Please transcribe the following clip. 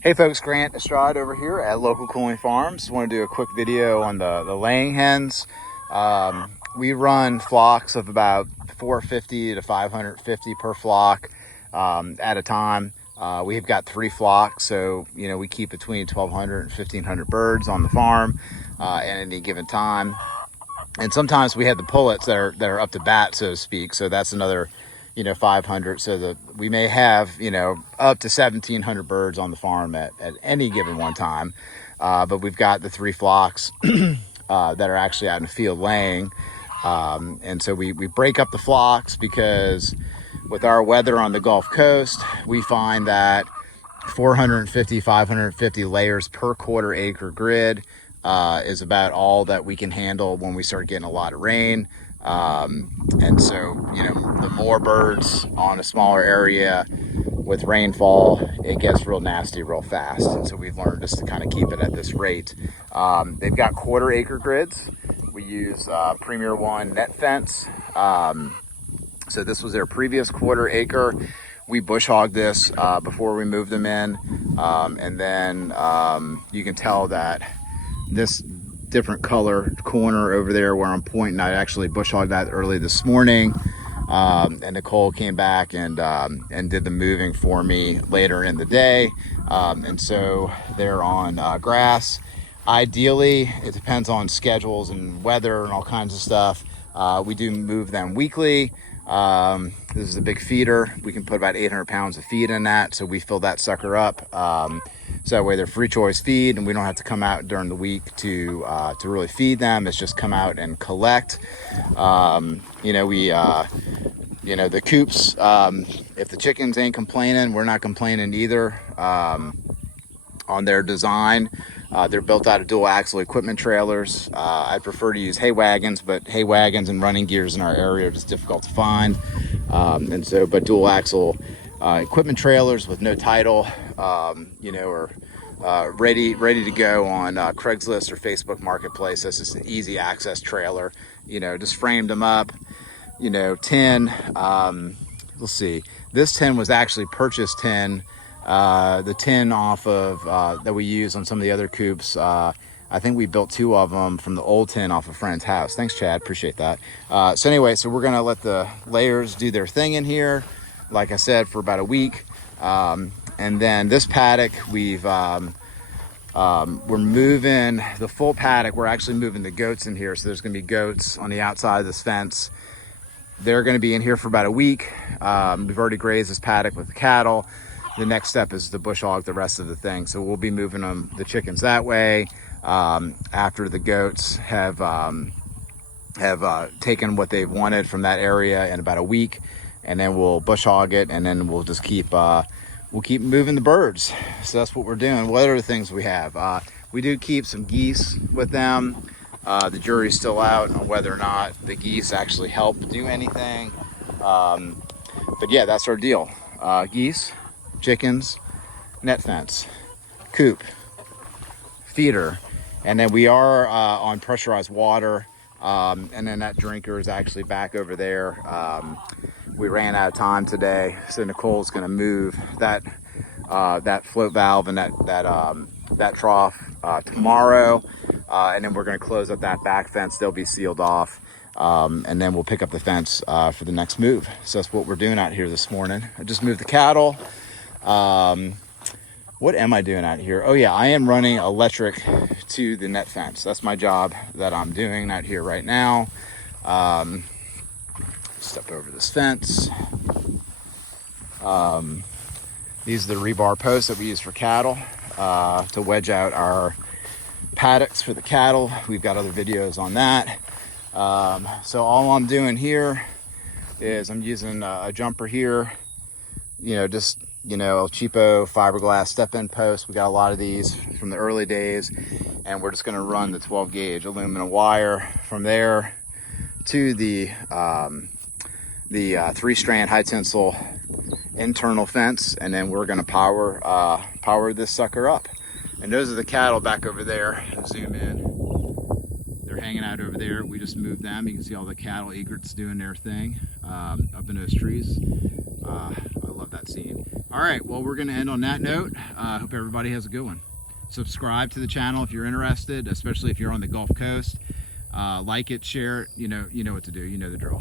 Hey folks, Grant Estrada over here at Local Cooling Farms. Want to do a quick video on the laying hens. We run flocks of about 450 to 550 per flock at a time. We've got 3 flocks, so we keep between 1,200 and 1,500 birds on the farm at any given time. And sometimes we have the pullets that are up to bat, so to speak. So that's another 500, so that we may have up to 1,700 birds on the farm at any given one time. But we've got the 3 flocks that are actually out in the field laying, and so we break up the flocks because with our weather on the Gulf Coast, we find that 450 550 layers per quarter acre grid is about all that we can handle when we start getting a lot of rain. And so the more birds on a smaller area with rainfall, it gets real nasty real fast. And so we've learned just to kind of keep it at this rate. They've got quarter acre grids. We use Premier One net fence. So this was their previous quarter acre. We bush hogged this before we moved them in, and then you can tell that this different color corner over there where I'm pointing, I actually bush hogged that early this morning, and Nicole came back and did the moving for me later in the day, and so they're on grass. Ideally, it depends on schedules and weather and all kinds of stuff. We do move them weekly. This is a big feeder. We can put about 800 pounds of feed in that, so we fill that sucker up. So that way they're free choice feed, and we don't have to come out during the week to really feed them. It's just come out and collect. The coops, if the chickens ain't complaining, we're not complaining either on their design. They're built out of dual axle equipment trailers. I prefer to use hay wagons, but hay wagons and running gears in our area are just difficult to find. But dual axle equipment trailers with no title, are ready to go on Craigslist or Facebook Marketplace. That's just an easy access trailer. Just framed them up. 10. Let's see. This 10 was actually purchased 10. The 10 off of that we use on some of the other coops. I think we built 2 of them from the old 10 off a friend's house. Thanks, Chad. Appreciate that. So we're gonna let the layers do their thing in here, like I said, for about a week. And then this paddock, we're moving the full paddock. We're actually moving the goats in here. So there's gonna be goats on the outside of this fence. They're gonna be in here for about a week. We've already grazed this paddock with the cattle. The next step is to bush hog the rest of the thing. So we'll be moving the chickens that way after the goats have taken what they've wanted from that area in about a week, and then we'll bush hog it, and then we'll just keep moving the birds. So that's what we're doing. What other things we have? We do keep some geese with them. The jury's still out on whether or not the geese actually help do anything. But yeah, that's our deal. Geese, chickens, net fence, coop, feeder, and then we are on pressurized water, and then that drinker is actually back over there. We ran out of time today, so Nicole's going to move that float valve and that trough tomorrow, and then we're going to close up that back fence. They'll be sealed off, and then we'll pick up the fence for the next move. So that's what we're doing out here this morning. I just moved the cattle. What am I doing out here? Oh yeah, I am running electric to the net fence. That's my job that I'm doing out here right now. Step over this fence. These are the rebar posts that we use for cattle to wedge out our paddocks for the cattle. We've got other videos on that. So all I'm doing here is I'm using a jumper here, just a cheapo fiberglass step-in post. We got a lot of these from the early days, and we're just going to run the 12 gauge aluminum wire from there to the 3-strand high tensile internal fence, and then we're going to power this sucker up. And those are the cattle back over there. Zoom in. They're hanging out over there. We just moved them. You can see all the cattle egrets doing their thing up in those trees. I love that scene. All right, well, we're going to end on that note. I hope everybody has a good one. Subscribe to the channel if you're interested, especially if you're on the Gulf Coast. Like it, share it. You know what to do. You know the drill.